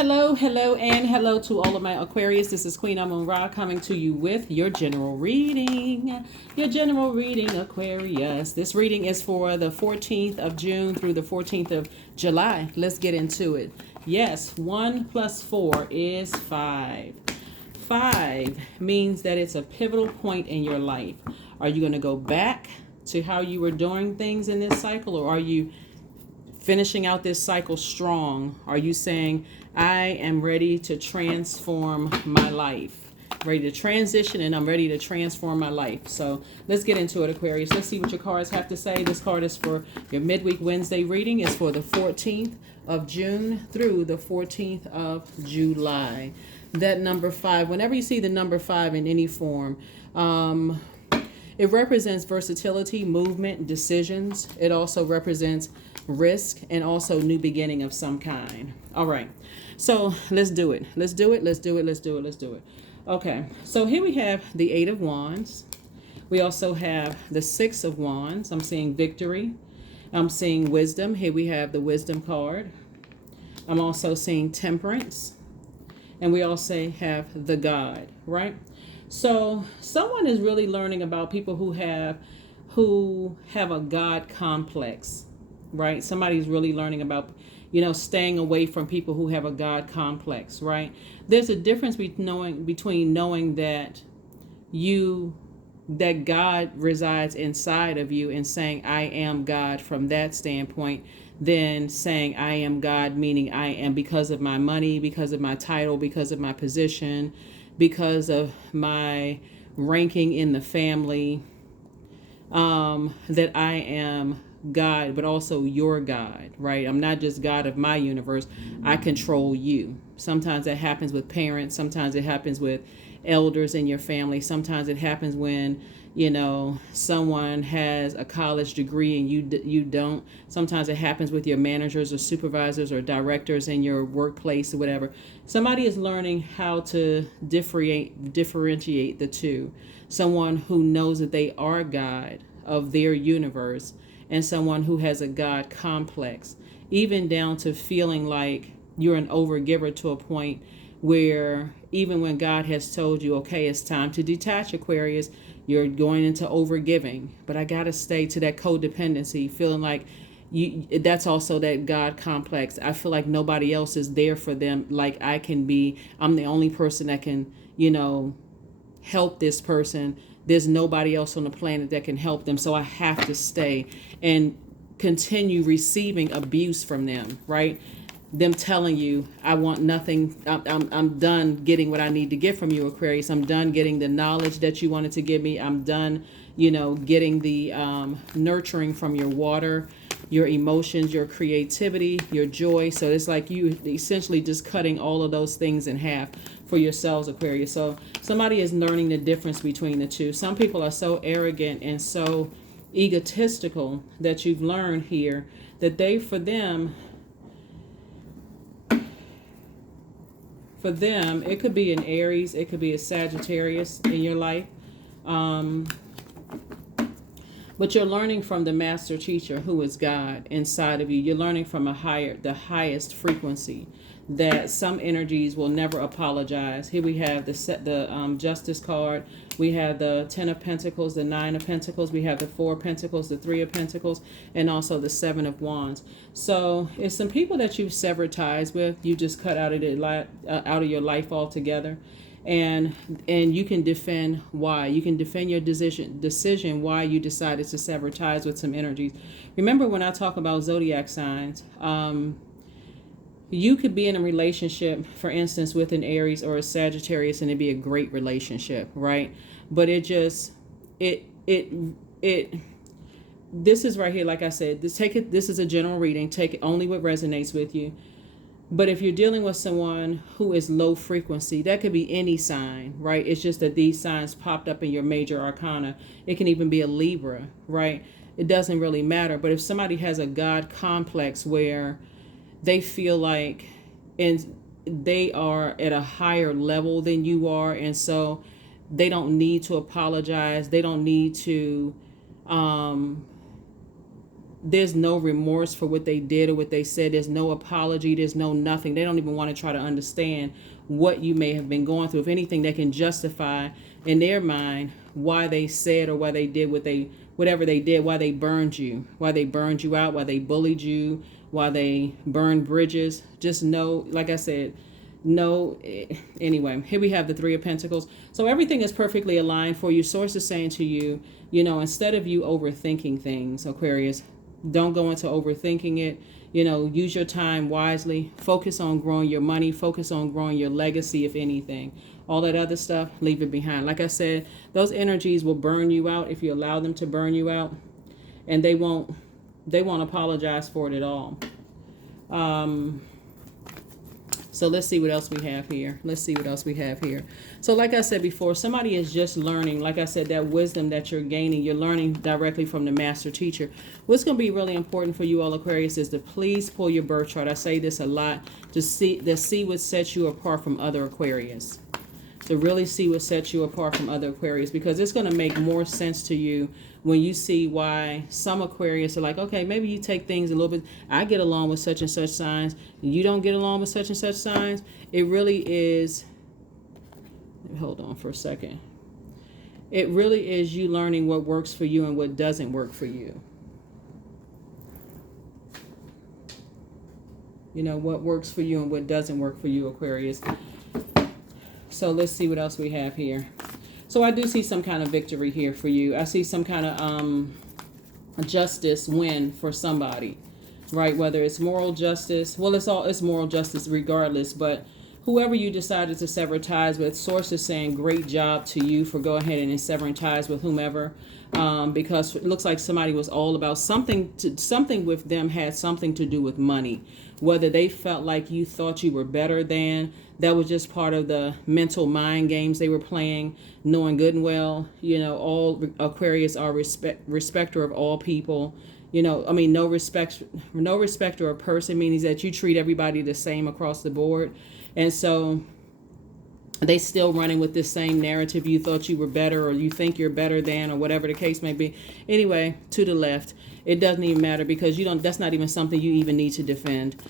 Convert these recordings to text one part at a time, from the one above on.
Hello, hello, and hello to all of my Aquarius. This is Queen Amun Ra coming to you with your general reading. Your general reading, Aquarius. This reading is for the 14th of June through the 14th of July. Let's get into it. Yes, 1 plus 4 is 5. 5 means that it's a pivotal point in your life. Are you going to go back to how you were doing things in this cycle, or are you finishing out this cycle strong? Are you saying, I am ready to transform my life, ready to transition, and I'm ready to transform my life? So let's get into it, Aquarius. Let's see what your cards have to say. This card is for your midweek Wednesday reading. It's for the 14th of June through the 14th of July. That number 5, whenever you see the number 5 in any form, it represents versatility, movement, decisions. It also represents risk and also new beginning of some kind. All right. So let's do it. Let's do it. Let's do it. Let's do it. Let's do it. Okay. So here we have the 8 of Wands. We also have the 6 of Wands. I'm seeing victory. I'm seeing wisdom. Here we have the wisdom card. I'm also seeing temperance. And we also have the God, right? So someone is really learning about people who have a God complex, right? Somebody's really learning about, staying away from people who have a God complex, right? There's a difference between knowing that that God resides inside of you and saying, I am God from that standpoint, than saying I am God, meaning I am because of my money, because of my title, because of my position, because of my ranking in the family, that I am God, but also your God, right? I'm not just God of my universe. I control you. Sometimes that happens with parents. Sometimes it happens with elders in your family. Sometimes it happens when, someone has a college degree and you don't. Sometimes it happens with your managers or supervisors or directors in your workplace or whatever. Somebody is learning how to differentiate the two. Someone who knows that they are God of their universe, and someone who has a God complex, even down to feeling like you're an overgiver to a point where even when God has told you, okay, it's time to detach, Aquarius, you're going into overgiving. But I got to stay to that codependency, feeling like that's also that God complex. I feel like nobody else is there for them like I can be. I'm the only person that can, help this person. There's nobody else on the planet that can help them. So I have to stay and continue receiving abuse from them, right? Them telling you, I want nothing. I'm done getting what I need to get from you, Aquarius. I'm done getting the knowledge that you wanted to give me. I'm done, getting the nurturing from your water, your emotions, your creativity, your joy. So it's like you essentially just cutting all of those things in half for yourselves, Aquarius. So somebody is learning the difference between the two. Some people are so arrogant and so egotistical that you've learned here that for them, it could be an Aries, it could be a Sagittarius in your life. But you're learning from the master teacher, who is God inside of you. You're learning from the highest frequency, that some energies will never apologize. Here we have the Justice card. We have the 10 of Pentacles, the 9 of Pentacles. We have the 4 of Pentacles, the 3 of Pentacles, and also the 7 of Wands. So it's some people that you've severed ties with. You just cut out of your life altogether. And you can defend why. You can defend your decision why you decided to sever ties with some energies. Remember when I talk about zodiac signs, you could be in a relationship, for instance, with an Aries or a Sagittarius, and it'd be a great relationship, right? But this is right here, like I said, this is a general reading. Take it only what resonates with you. But if you're dealing with someone who is low frequency, that could be any sign, right? It's just that these signs popped up in your major arcana. It can even be a Libra, right? It doesn't really matter. But if somebody has a God complex where they feel like they are at a higher level than you are, and so they don't need to apologize. They don't need to there's no remorse for what they did or what they said. There's no apology. There's no nothing. They don't even want to try to understand what you may have been going through. If anything, they can justify in their mind why they said or why they did whatever they did, why they burned you out, why they bullied you, why they burned bridges. Just know, like I said, no. Anyway, here we have the Three of Pentacles. So everything is perfectly aligned for you. Source is saying to you, instead of you overthinking things, Aquarius, don't go into overthinking it. Use your time wisely. Focus on growing your money. Focus on growing your legacy, if anything. All that other stuff, leave it behind. Like I said, those energies will burn you out if you allow them to burn you out. And they won't apologize for it at all. So let's see what else we have here. So like I said before, somebody is just learning. Like I said, that wisdom that you're gaining, you're learning directly from the master teacher. What's going to be really important for you all, Aquarius, is to please pull your birth chart. I say this a lot, to see what sets you apart from other Aquarius. To really see what sets you apart from other Aquarius, because it's going to make more sense to you when you see why some Aquarius are like, okay, maybe you take things a little bit. I get along with such and such signs. You don't get along with such and such signs. It really is. Hold on for a second. It really is you learning what works for you and what doesn't work for you. What works for you and what doesn't work for you, Aquarius. So let's see what else we have here. So I do see some kind of victory here for you. I see some kind of justice win for somebody, right? Whether it's moral justice. Well, it's moral justice regardless, but whoever you decided to sever ties with, Source is saying great job to you for going ahead and severing ties with whomever, because it looks like somebody was all about something with them had something to do with money. Whether they felt like you thought you were better than, that was just part of the mental mind games they were playing, knowing good and well, all Aquarius are respecter of all people. No respecter of person, meaning that you treat everybody the same across the board. And so they still running with this same narrative. You thought you were better, or you think you're better than, or whatever the case may be. Anyway, to the left, it doesn't even matter, because that's not even something you even need to defend.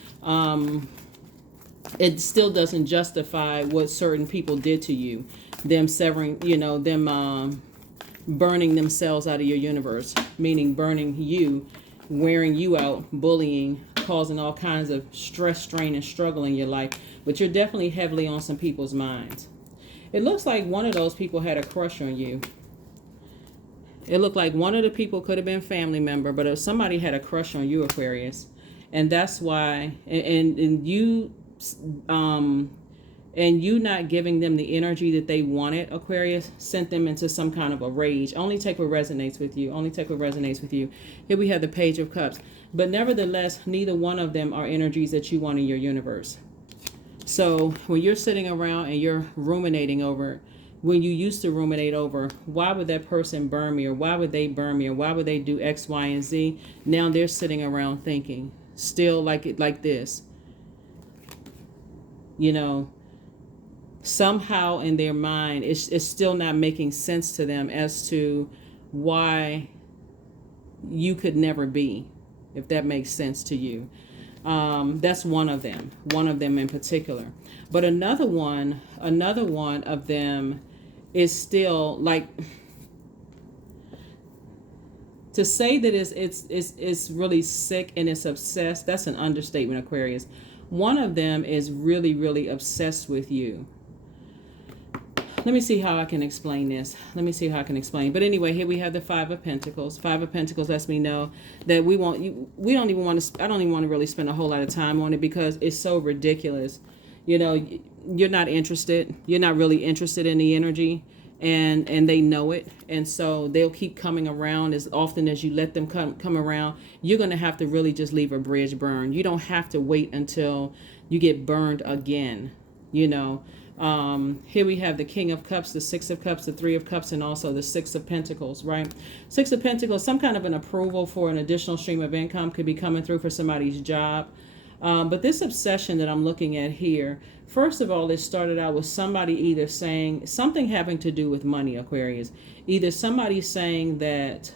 It still doesn't justify what certain people did to you, them severing, them burning themselves out of your universe, meaning burning you, wearing you out, bullying, causing all kinds of stress, strain, and struggle in your life. But you're definitely heavily on some people's minds. It looks like one of those people had a crush on you. It looked like one of the people could have been a family member, but if somebody had a crush on you, Aquarius, and that's why, and you not giving them the energy that they wanted, Aquarius, sent them into some kind of a rage. Only take what resonates with you. Here we have the Page of Cups. But nevertheless, neither one of them are energies that you want in your universe. So when you're sitting around and you're ruminating over it, when you used to ruminate over, why would that person burn me, or why would they burn me, or why would they do X, Y, and Z? Now they're sitting around thinking, still like this. Somehow in their mind, it's still not making sense to them as to why you could never be, if that makes sense to you. That's one of them in particular. But another one of them is still like, to say that it's really sick and it's obsessed, that's an understatement, Aquarius. One of them is really, really obsessed with you. Let me see how I can explain this. But anyway, here we have the Five of Pentacles. Five of Pentacles lets me know that I don't even want to really spend a whole lot of time on it, because it's so ridiculous. You're not interested. You're not really interested in the energy, and they know it. And so they'll keep coming around. As often as you let them come around, you're going to have to really just leave a bridge burned. You don't have to wait until you get burned again, Here we have the King of Cups, the Six of Cups, the Three of Cups, and also the Six of Pentacles, right? Six of Pentacles, some kind of an approval for an additional stream of income could be coming through for somebody's job. But this obsession that I'm looking at here, first of all, it started out with somebody either saying something having to do with money, Aquarius. Either somebody saying that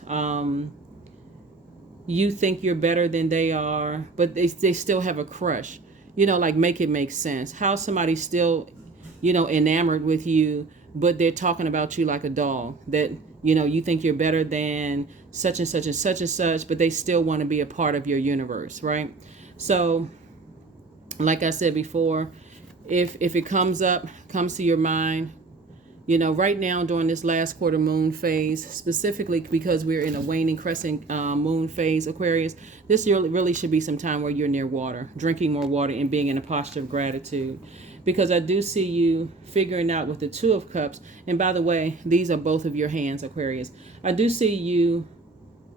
you think you're better than they are, but they still have a crush. You know, like make it make sense. How somebody's still, you know, enamored with you, but they're talking about you like a dog. That, you know, you think you're better than such and such and such and such, but they still want to be a part of your universe, right? So, like I said before, if it comes to your mind, you know, right now during this last quarter moon phase, specifically because we're in a waning crescent moon phase, Aquarius, this really should be some time where you're near water, drinking more water and being in a posture of gratitude. Because I do see you figuring out with the Two of Cups. And by the way, these are both of your hands, Aquarius. I do see you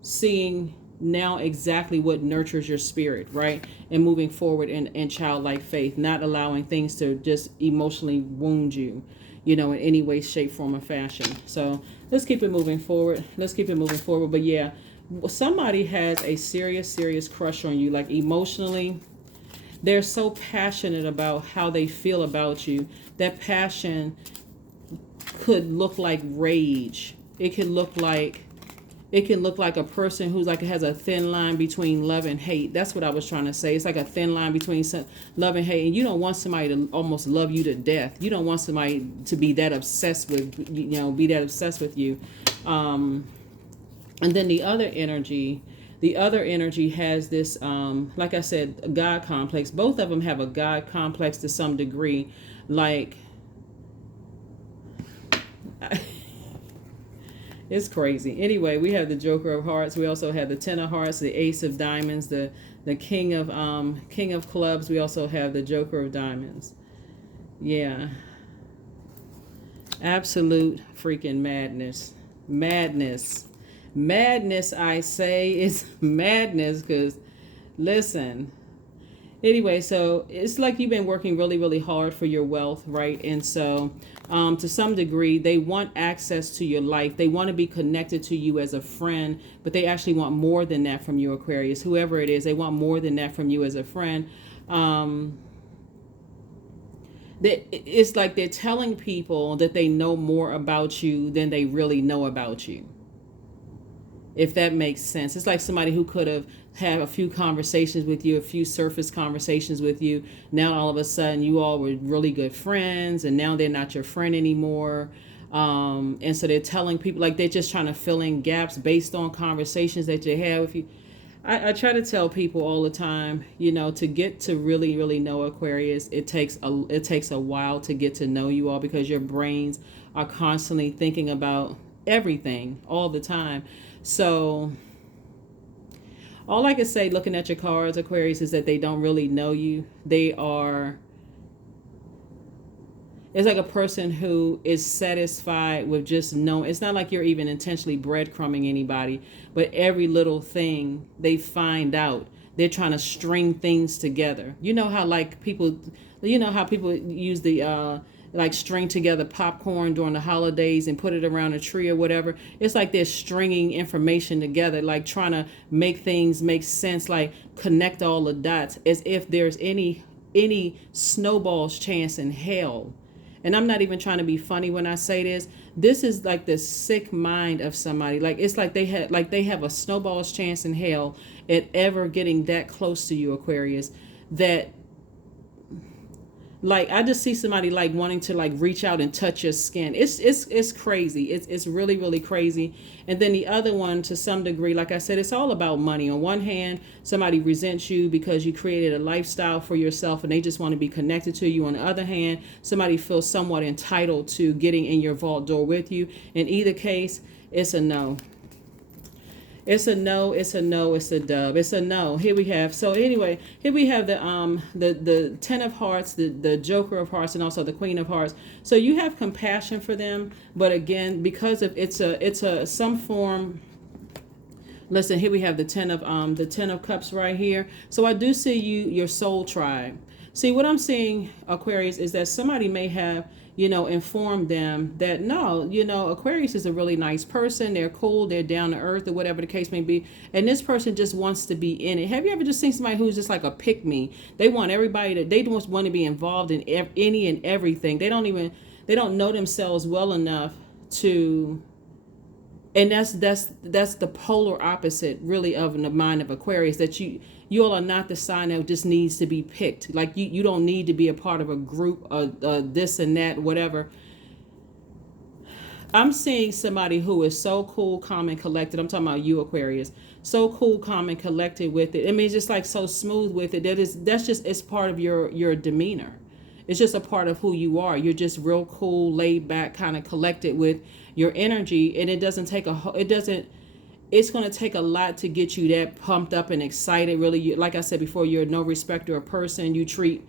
seeing now exactly what nurtures your spirit, right? And moving forward in childlike faith, not allowing things to just emotionally wound you, you know, in any way, shape, form, or fashion. So let's keep it moving forward. But yeah, somebody has a serious crush on you, like emotionally. They're so passionate about how they feel about you. That passion could look like rage. It can look like a person who's like has a thin line between love and hate. That's what I was trying to say. It's like a thin line between love and hate. And you don't want somebody to almost love you to death. You don't want somebody to be that obsessed with, you. And then the other energy has this, like I said, a God complex. Both of them have a God complex to some degree. Like, it's crazy. Anyway, we have the Joker of Hearts. We also have the Ten of Hearts, the Ace of Diamonds, the King of Clubs. We also have the Joker of Diamonds. Yeah. Absolute freaking madness. Madness, I say. It's madness because, listen. Anyway, so it's like you've been working really hard for your wealth, right? And so to some degree, they want access to your life. They want to be connected to you as a friend, but they actually want more than that from you, Aquarius. Whoever it is, they want more than that from you as a friend. It's like they're telling people that they know more about you than they really know about you. If that makes sense. It's like somebody who could have had a few conversations with you, a few surface conversations with you. Now all of a sudden you all were really good friends and now they're not your friend anymore. And so they're telling people, like they're just trying to fill in gaps based on conversations that you have with you. I try to tell people all the time, you know, to get to really know Aquarius, it takes a while to get to know you all because your brains are constantly thinking about everything all the time. So all I can say looking at your cards, Aquarius, is that they don't really know you. It's like a person who is satisfied with just knowing. It's not like you're even intentionally breadcrumbing anybody, but every little thing they find out, they're trying to string things together. You know how people use the like string together popcorn during the holidays and put it around a tree or whatever. It's like they're stringing information together, like trying to make things make sense, like connect all the dots as if there's any snowball's chance in hell. And I'm not even trying to be funny when I say this. This is like the sick mind of somebody. Like it's like they have a snowball's chance in hell at ever getting that close to you, Aquarius, that like I just see somebody like wanting to like reach out and touch your skin. It's crazy. It's really crazy. And then the other one, to some degree, like I said, it's all about money. On one hand, somebody resents you because you created a lifestyle for yourself and they just want to be connected to you. On the other hand, somebody feels somewhat entitled to getting in your vault door with you. In either case, it's a no. It's a no, it's a no, it's a dub. It's a no. Here we have, so anyway, here we have the Ten of Hearts, the Joker of Hearts, and also the Queen of Hearts. So you have compassion for them, but again, because of it's a some form. Listen, here we have the Ten of Cups right here. So I do see your soul tribe. See, what I'm seeing, Aquarius, is that somebody may have, informed them that no, Aquarius is a really nice person. They're cool. They're down to earth or whatever the case may be. And this person just wants to be in it. Have you ever just seen somebody who's just like a pick me? They want everybody they just want to be involved in any and everything. They don't know themselves well enough to And that's the polar opposite really of the mind of Aquarius, that you all are not the sign that just needs to be picked. Like you don't need to be a part of a group of this and that, whatever. I'm seeing somebody who is so cool, calm, and collected. I'm talking about you, Aquarius. So cool, calm, and collected with it. I mean, just like so smooth with it. That's just, it's part of your demeanor. It's just a part of who you are. You're just real cool, laid back, kind of collected with your energy, and it doesn't take it's going to take a lot to get you that pumped up and excited. Really, like I said before, you're no respecter of person. You treat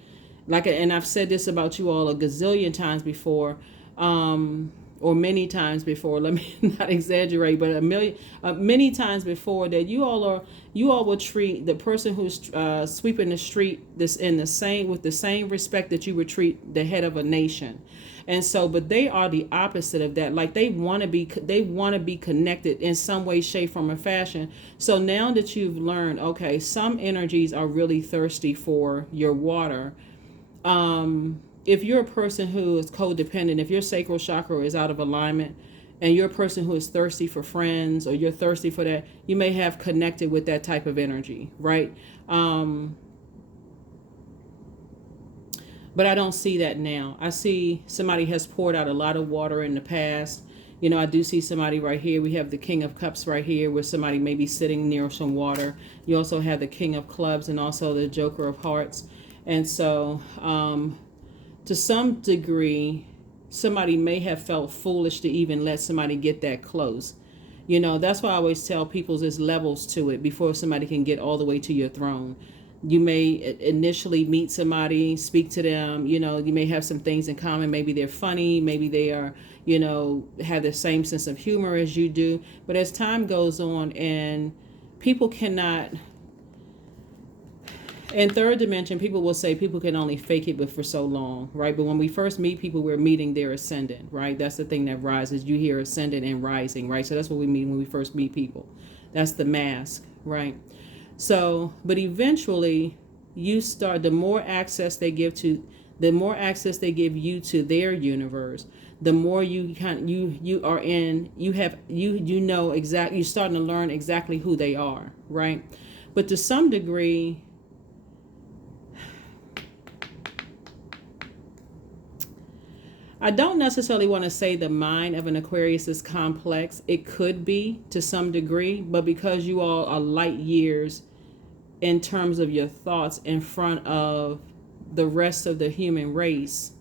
and I've said this about you all a gazillion times before, or many times before. Let me not exaggerate, but many times before, that you all will treat the person who's sweeping the street with the same respect that you would treat the head of a nation. And so, but they are the opposite of that. Like they want to be connected in some way, shape, form, or fashion. So now that you've learned, okay, some energies are really thirsty for your water. If you're a person who is codependent, if your sacral chakra is out of alignment, and you're a person who is thirsty for friends, or you're thirsty for that, you may have connected with that type of energy, right? But I don't see that now. I see somebody has poured out a lot of water in the past. You know, I do see somebody right here. We have the King of Cups right here, where somebody may be sitting near some water. You also have the King of Clubs and also the Joker of Hearts. And so, to some degree, somebody may have felt foolish to even let somebody get that close. You know, that's why I always tell people there's levels to it before somebody can get all the way to your throne. You may initially meet somebody, speak to them, you know, you may have some things in common. Maybe they're funny, maybe they are, you know, have the same sense of humor as you do. But as time goes on and people cannot, in third dimension, people will say people can only fake it but for so long, right? But when we first meet people, we're meeting their ascendant, right? That's the thing that rises. You hear ascendant and rising, right? So that's what we mean when we first meet people. That's the mask, right? So, but eventually you start, the more access they give you to their universe, the more you're starting to learn exactly who they are, right? But to some degree, I don't necessarily want to say the mind of an Aquarius is complex. It could be to some degree, but because you all are light years in terms of your thoughts in front of the rest of the human race,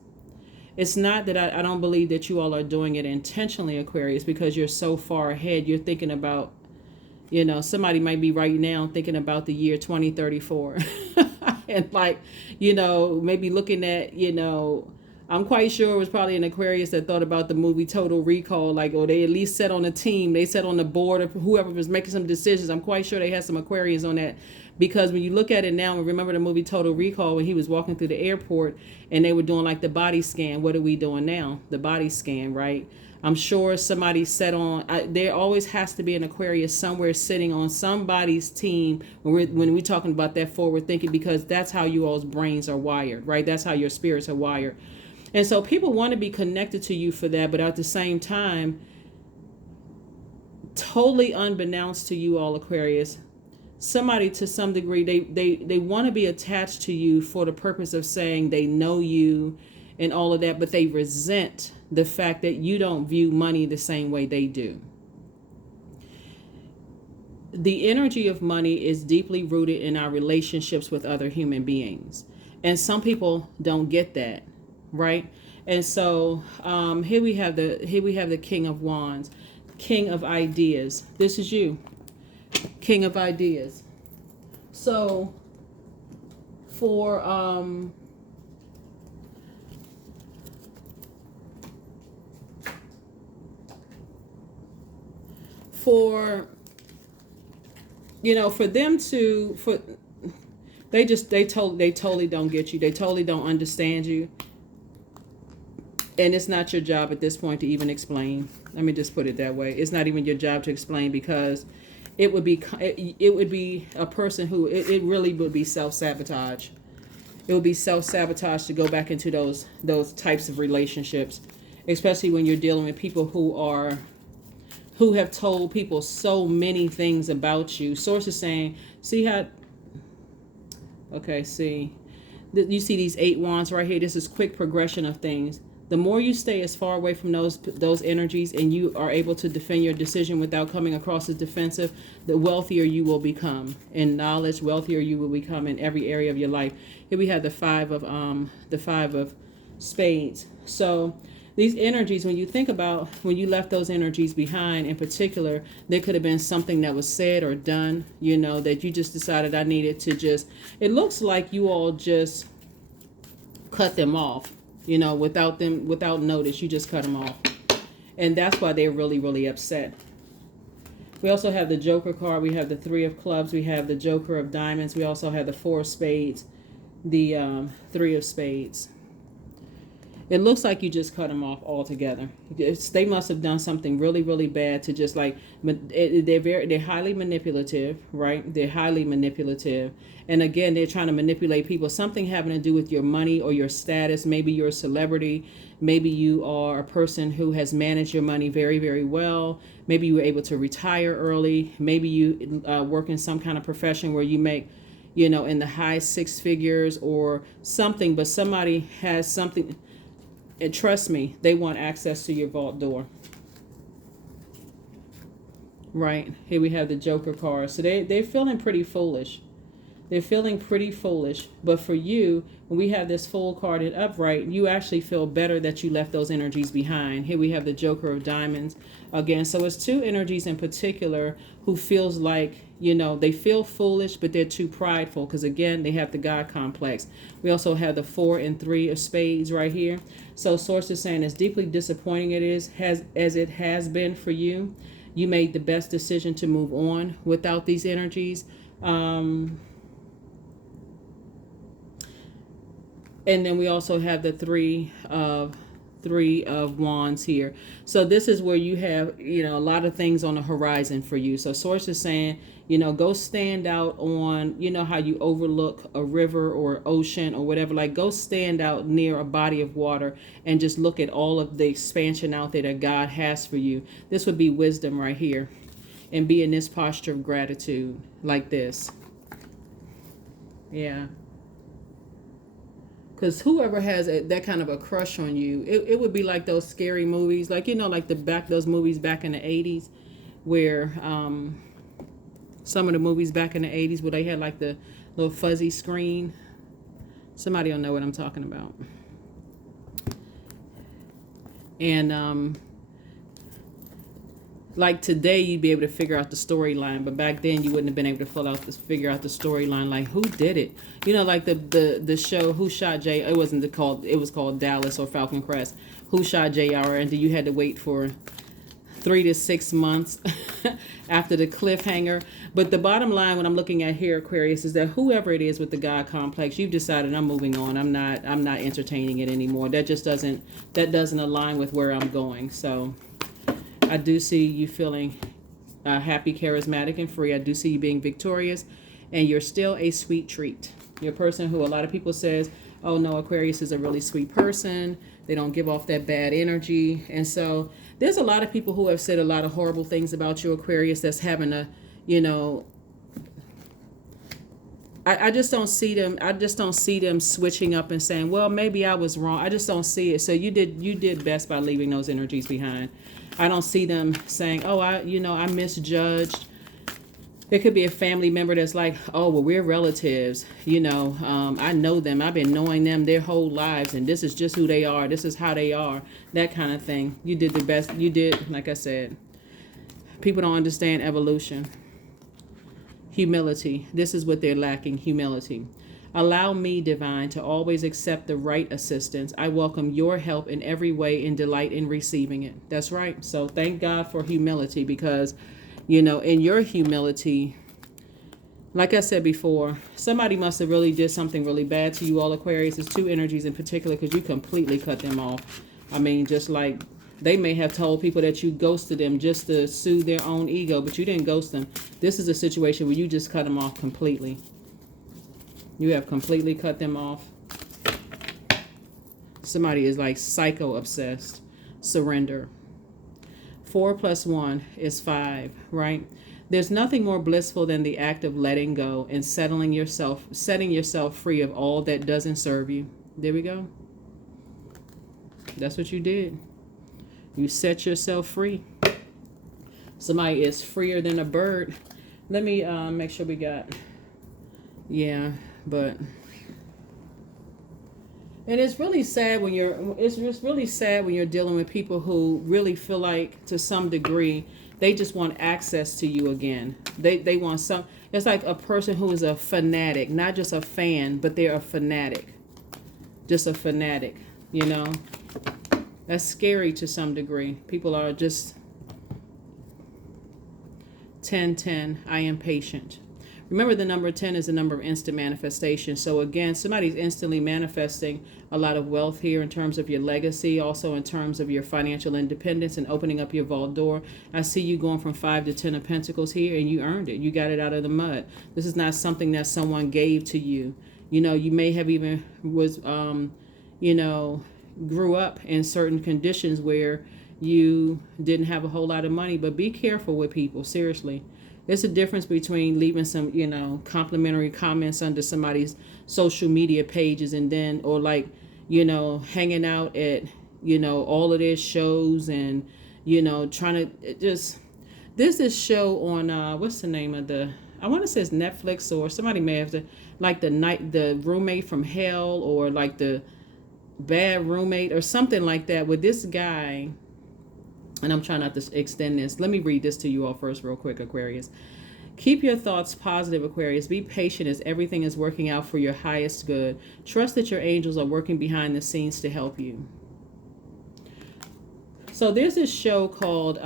it's not that I don't believe that you all are doing it intentionally, Aquarius, because you're so far ahead. You're thinking about, you know, somebody might be right now thinking about the year 2034 and like, you know, maybe looking at, you know, I'm quite sure it was probably an Aquarius that thought about the movie Total Recall, like, or they at least sat on a team, they sat on the board of whoever was making some decisions. I'm quite sure they had some Aquarians on that, because when you look at it now and remember the movie Total Recall, when he was walking through the airport and they were doing like the body scan. What are we doing now? The body scan, right? I'm sure somebody sat on, there always has to be an Aquarius somewhere sitting on somebody's team when we're talking about that forward thinking, because that's how you all's brains are wired, right? That's how your spirits are wired. And so people want to be connected to you for that, but at the same time, totally unbeknownst to you all, Aquarius, somebody to some degree, they want to be attached to you for the purpose of saying they know you and all of that, but they resent the fact that you don't view money the same way they do. The energy of money is deeply rooted in our relationships with other human beings. And some people don't get that. Right. And so here we have the King of Wands, King of Ideas. This is you, King of Ideas. So for you know, for them to they totally don't get you. They totally don't understand you. And it's not your job at this point to even explain. Let me just put it that way. It's not even your job to explain, because it would be a person who, it really would be self-sabotage. It would be self-sabotage to go back into those types of relationships, especially when you're dealing with people who who have told people so many things about you. Source is saying, see how, okay, see, you see these 8 wands right here. This is quick progression of things. The more you stay as far away from those energies and you are able to defend your decision without coming across as defensive, the wealthier you will become in knowledge, wealthier you will become in every area of your life. Here we have the 5 of spades. So these energies, when you think about when you left those energies behind, in particular, there could have been something that was said or done, you know, that you just decided I needed to just, it looks like you all just cut them off, you know, without notice, you just cut them off. And that's why they're really, really upset. We also have the Joker card. We have the 3 of clubs. We have the Joker of diamonds. We also have the 4 of spades, the 3 of spades. It looks like you just cut them off altogether. They must have done something really, really bad to just like, they're highly manipulative, right? They're highly manipulative. And again, they're trying to manipulate people. Something having to do with your money or your status. Maybe you're a celebrity. Maybe you are a person who has managed your money very, very well. Maybe you were able to retire early. Maybe you work in some kind of profession where you make, you know, in the high 6 figures or something, but somebody has something. And trust me, they want access to your vault door. Right. Here we have the Joker card. So they're feeling pretty foolish. They're feeling pretty foolish. But for you, when we have this Fool card in upright, you actually feel better that you left those energies behind. Here we have the Joker of diamonds. Again, so it's 2 energies in particular who feels like, you know, they feel foolish, but they're too prideful. Because again, they have the God complex. We also have the 4 and 3 of spades right here. So source is saying as deeply disappointing as it has been for you, you made the best decision to move on without these energies. And then we also have the 3 of wands here. So this is where you have, you know, a lot of things on the horizon for you. So source is saying, you know, go stand out on, you know, how you overlook a river or ocean or whatever, like go stand out near a body of water and just look at all of the expansion out there that God has for you. This would be wisdom right here, and be in this posture of gratitude like this. Yeah. Because whoever has that kind of a crush on you, it would be like those scary movies, like, you know, like those movies back in the 80s where some of the movies back in the 80s where they had like the little fuzzy screen. Somebody will know what I'm talking about. And like today, you'd be able to figure out the storyline, but back then you wouldn't have been able to figure out the storyline. Like, who did it? You know, like the show Who Shot J. It was called Dallas or Falcon Crest. Who Shot JR? And then you had to wait for 3 to 6 months after the cliffhanger. But the bottom line, what I'm looking at here, Aquarius, is that whoever it is with the God complex, you've decided I'm moving on. I'm not entertaining it anymore. That doesn't align with where I'm going. So I do see you feeling happy, charismatic, and free. I do see you being victorious, and you're still a sweet treat. You're a person who a lot of people says, oh no, Aquarius is a really sweet person. They don't give off that bad energy. And so there's a lot of people who have said a lot of horrible things about you, Aquarius, that's having a, you know, I just don't see them switching up and saying, well, maybe I was wrong. I just don't see it. So you did best by leaving those energies behind. I don't see them saying, oh, I misjudged. There could be a family member that's like, oh, well, we're relatives. You know, I know them. I've been knowing them their whole lives, and this is just who they are. This is how they are. That kind of thing. You did the best. You did, like I said. People don't understand evolution. Humility. This is what they're lacking, humility. Allow me, divine, to always accept the right assistance. I welcome your help in every way and delight in receiving it. That's right. So thank God for humility, because, you know, in your humility, like I said before, somebody must have really did something really bad to you all, Aquarius. There's 2 energies in particular, because you completely cut them off. I mean, just like they may have told people that you ghosted them just to soothe their own ego, but you didn't ghost them. This is a situation where you just cut them off completely. You have completely cut them off. Somebody is like psycho obsessed. Surrender. 4 plus 1 is 5, right? There's nothing more blissful than the act of letting go and setting yourself free of all that doesn't serve you. There we go. That's what you did. You set yourself free. Somebody is freer than a bird. Let me make sure we got, yeah, but, and it's really sad when it's just really sad when you're dealing with people who really feel like, to some degree, they just want access to you again. They want some, it's like a person who is a fanatic, not just a fan, but they're a fanatic. Just a fanatic, you know. That's scary to some degree. People are just 10-10. I am patient. Remember, the number 10 is the number of instant manifestation. So again, somebody's instantly manifesting a lot of wealth here in terms of your legacy, also in terms of your financial independence and opening up your vault door. I see you going from 5 to 10 of Pentacles here, and you earned it. You got it out of the mud. This is not something that someone gave to you. You know, you may have even was, you know, grew up in certain conditions where you didn't have a whole lot of money. But be careful with people, seriously. There's a difference between leaving some, you know, complimentary comments under somebody's social media pages and then, or like, you know, hanging out at, you know, all of their shows and, you know, trying to just, there's this show on, what's the name of the, I want to say it's Netflix, or somebody may have to, like the roommate from hell, or like the bad roommate or something like that, with this guy. And I'm trying not to extend this. Let me read this to you all first real quick, Aquarius. Keep your thoughts positive, Aquarius. Be patient as everything is working out for your highest good. Trust that your angels are working behind the scenes to help you. So there's this show called,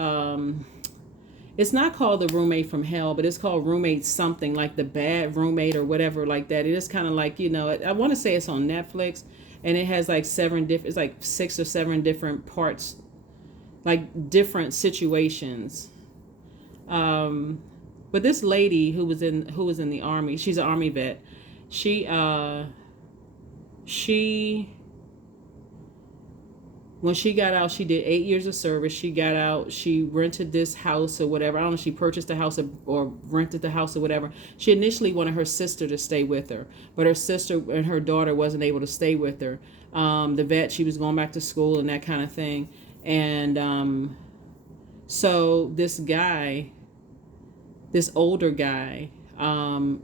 it's not called The Roommate from Hell, but it's called Roommate something, like the bad roommate or whatever like that. It is kind of like, you know, I want to say it's on Netflix, and it has like it's like 6 or 7 different parts, like different situations. But this lady who was in the army, she's an army vet. She when she got out, she did 8 years of service. She got out, she rented this house or whatever. I don't know, she purchased the house or rented the house or whatever. She initially wanted her sister to stay with her, but her sister and her daughter wasn't able to stay with her. The vet, she was going back to school and that kind of thing. And so this guy, this older guy, ended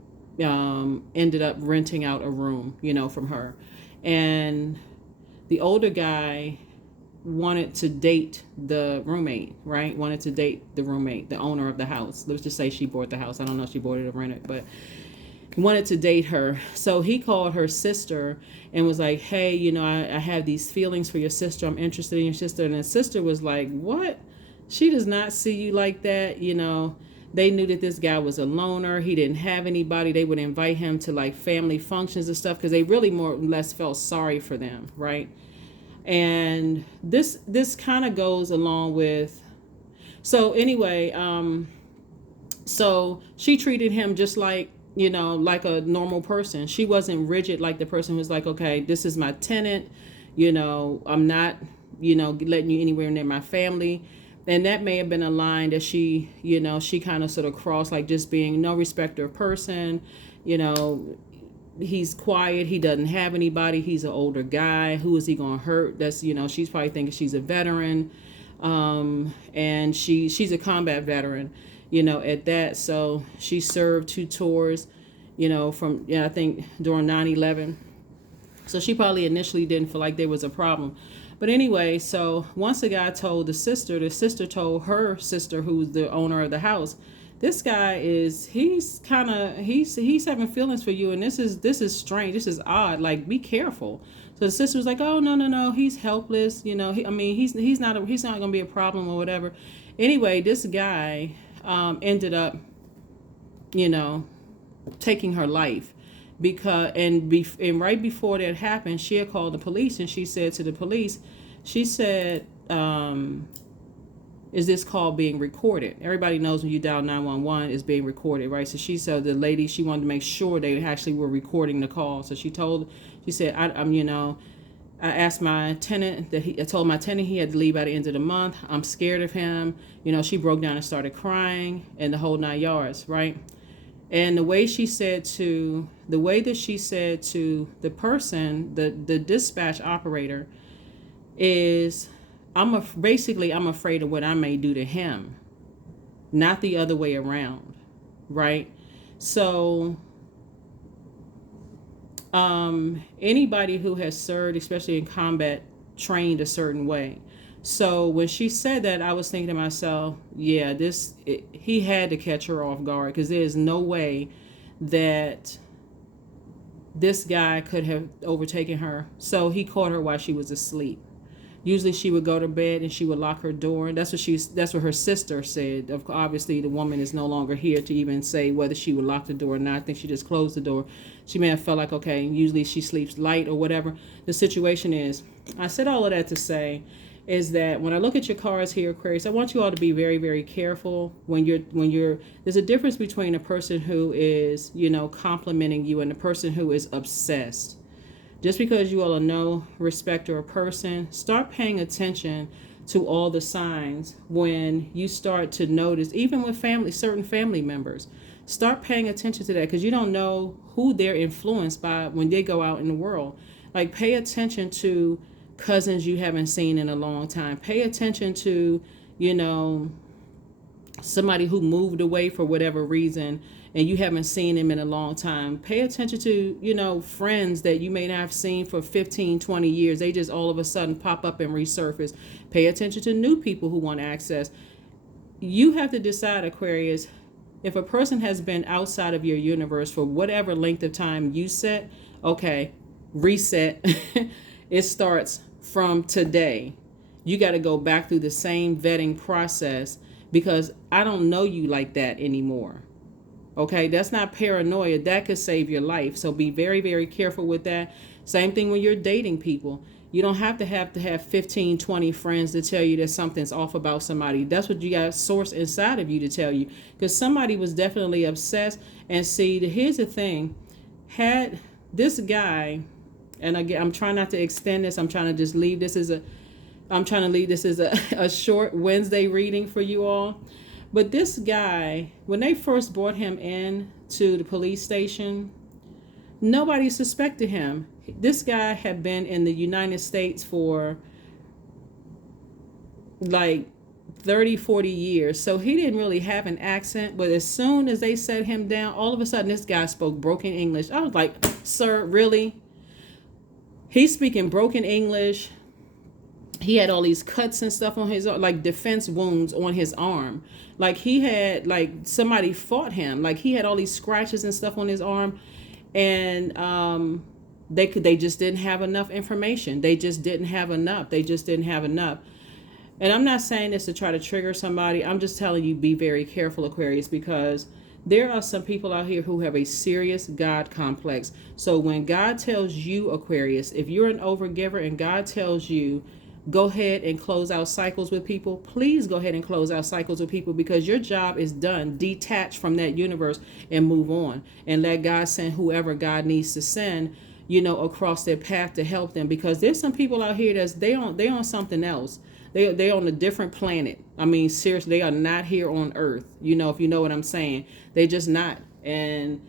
up renting out a room, you know, from her. And the older guy wanted to date the roommate, right? Wanted to date the roommate, the owner of the house. Let's just say she bought the house. I don't know if she bought it or rented, but wanted to date her. So he called her sister and was like, hey, you know, I have these feelings for your sister. I'm interested in your sister. And his sister was like, what? She does not see you like that. You know, they knew that this guy was a loner. He didn't have anybody. They would invite him to like family functions and stuff because they really more or less felt sorry for them, right? And this kind of goes along with, so anyway, so she treated him just like, you know, like a normal person. She wasn't rigid like the person who was like, okay, this is my tenant, you know, I'm not, you know, letting you anywhere near my family. And that may have been a line that she, you know, she kind of sort of crossed, like just being no respecter of person, you know. He's quiet. He doesn't have anybody. He's an older guy. Who is he going to hurt? That's, you know, she's probably thinking she's a veteran. And she's a combat veteran, you know, at that. So she served 2 tours, you know, from, yeah, I think during 9/11. So she probably initially didn't feel like there was a problem. But anyway, so once the guy told the sister told her sister, who's the owner of the house, this guy he's having feelings for you, and this is strange, this is odd, like be careful. So the sister was like, oh no, he's helpless, you know, he's not gonna be a problem or whatever. Anyway, this guy ended up, you know, taking her life because and right before that happened, she had called the police, and she said to the police, she said, is this call being recorded? Everybody knows when you dial 911, it's being recorded, right? So she said the lady, she wanted to make sure they actually were recording the call. So she said, I'm, you know, I asked my tenant I told my tenant he had to leave by the end of the month. I'm scared of him. You know, she broke down and started crying and the whole 9 yards, right? And the way that she said to the person, the dispatch operator, is I'm afraid of what I may do to him, not the other way around, right? So anybody who has served, especially in combat, trained a certain way. So when she said that, I was thinking to myself, yeah, he had to catch her off guard, because there's no way that this guy could have overtaken her. So he caught her while she was asleep. Usually she would go to bed and she would lock her door. That's what her sister said. Obviously, the woman is no longer here to even say whether she would lock the door or not. I think she just closed the door. She may have felt like, okay, usually she sleeps light or whatever the situation is. I said all of that to say is that when I look at your cards here, Aquarius, I want you all to be very, very careful when you're there's a difference between a person who is, complimenting you and a person who is obsessed. Just because you all are no respecter of person, start paying attention to all the signs when you start to notice, even with certain family members. Start paying attention to that, because you don't know who they're influenced by when they go out in the world. Like, pay attention to cousins you haven't seen in a long time. Pay attention to, somebody who moved away for whatever reason and you haven't seen them in a long time. Pay attention to, friends that you may not have seen for 15, 20 years. They just all of a sudden pop up and resurface. Pay attention to new people who want access. You have to decide, Aquarius, if a person has been outside of your universe for whatever length of time you set, okay, reset. It starts from today. You got to go back through the same vetting process, because I don't know you like that anymore. Okay, that's not paranoia. That could save your life. So be very, very careful with that. Same thing when you're dating people. You don't have to have 15, 20 friends to tell you that something's off about somebody. That's what you got source inside of you to tell you, because somebody was definitely obsessed. And see, here's the thing. Had this guy, and again, I'm trying not to extend this. I'm trying to just leave this as a short Wednesday reading for you all. But this guy, when they first brought him in to the police station, nobody suspected him. This guy had been in the United States for like 30, 40 years. So he didn't really have an accent. But as soon as they set him down, all of a sudden this guy spoke broken English. I was like, sir, really? He's speaking broken English. He had all these cuts and stuff on his, like defense wounds on his arm. Like he had, like somebody fought him. Like he had all these scratches and stuff on his arm. And they just didn't have enough information. They just didn't have enough. And I'm not saying this to try to trigger somebody. I'm just telling you, be very careful, Aquarius, because there are some people out here who have a serious God complex. So when God tells you, Aquarius, if you're an overgiver and God tells you, go ahead and close out cycles with people, please go ahead and close out cycles with people, because your job is done. Detach from that universe and move on, and let God send whoever God needs to send, across their path to help them. Because there's some people out here they on something else. They on a different planet. I mean, seriously, they are not here on Earth. If you know what I'm saying, they just not. And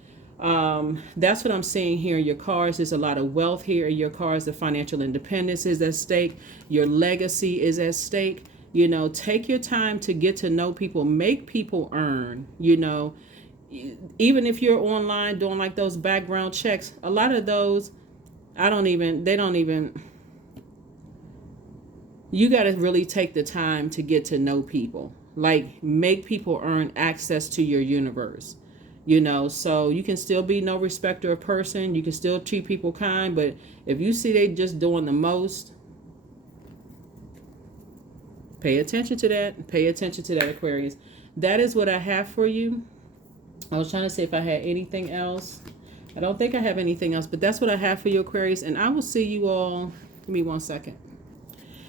that's what I'm seeing here in your cards. There's a lot of wealth here in your cards. The financial independence is at stake. Your legacy is at stake. Take your time to get to know people. Make people earn. Even if you're online doing like those background checks, a lot of those, you got to really take the time to get to know people. Like, make people earn access to your universe. So you can still be no respecter of person. You can still treat people kind. But if you see they just doing the most, pay attention to that. Pay attention to that, Aquarius. That is what I have for you. I was trying to see if I had anything else. I don't think I have anything else, but that's what I have for you, Aquarius. And I will see you all. Give me 1 second.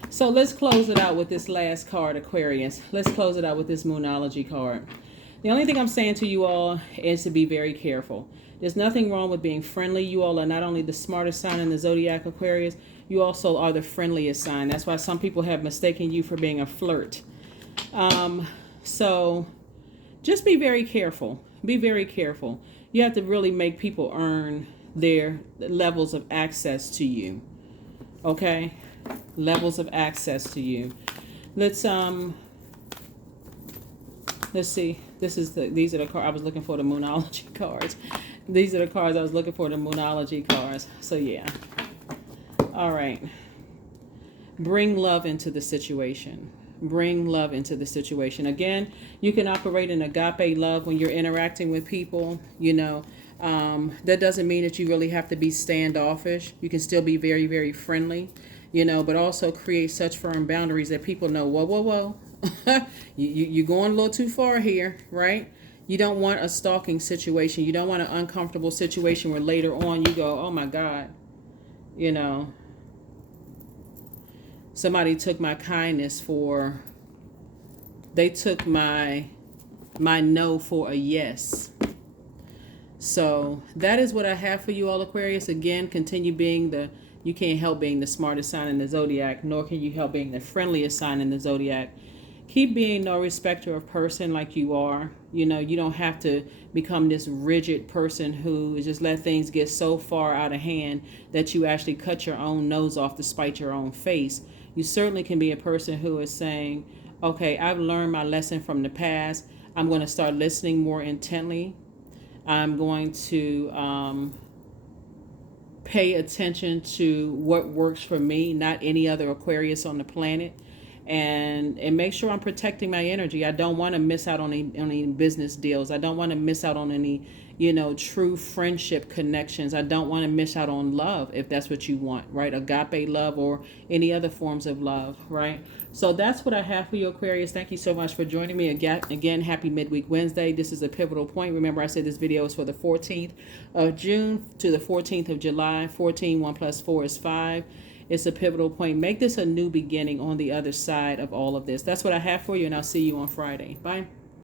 So let's close it out with this last card, Aquarius. Let's close it out with this Moonology card. The only thing I'm saying to you all is to be very careful. There's nothing wrong with being friendly. You all are not only the smartest sign in the Zodiac, Aquarius, You also are the friendliest sign. That's why some people have mistaken you for being a flirt. So just be very careful. Be very careful. You have to really make people earn their levels of access to you. Okay? Levels of access to you. Let's see. These are the cards I was looking for, the Moonology cards. These are the cards I was looking for, the Moonology cards. So yeah. All right. Bring love into the situation. Bring love into the situation. Again, you can operate in agape love when you're interacting with people. You know, that doesn't mean that you really have to be standoffish. You can still be very, very friendly, you know, but also create such firm boundaries that people know, whoa, whoa, whoa. You're going a little too far here, right? You don't want a stalking situation. You don't want an uncomfortable situation where later on you go, oh my God, you know, somebody took my kindness for, they took my no for a yes. So that is what I have for you all, Aquarius. Again, continue being you can't help being the smartest sign in the zodiac, nor can you help being the friendliest sign in the zodiac. Keep being no respecter of person like you are. You know, you don't have to become this rigid person who just let things get so far out of hand that you actually cut your own nose off to spite your own face. You certainly can be a person who is saying, okay, I've learned my lesson from the past. I'm going to start listening more intently. I'm going to pay attention to what works for me, not any other Aquarius on the planet. And make sure I'm protecting my energy. I don't want to miss out on any business deals. I don't want to miss out on any, you know, true friendship connections. I don't want to miss out on love if that's what you want, right? Agape love or any other forms of love, right? So that's what I have for you, Aquarius. Thank you so much for joining me again. Happy Midweek Wednesday. This is a pivotal point. Remember, I said this video is for the 14th of June to the 14th of July. 14, 1 plus 4 is 5. It's a pivotal point. Make this a new beginning on the other side of all of this. That's what I have for you, and I'll see you on Friday. Bye.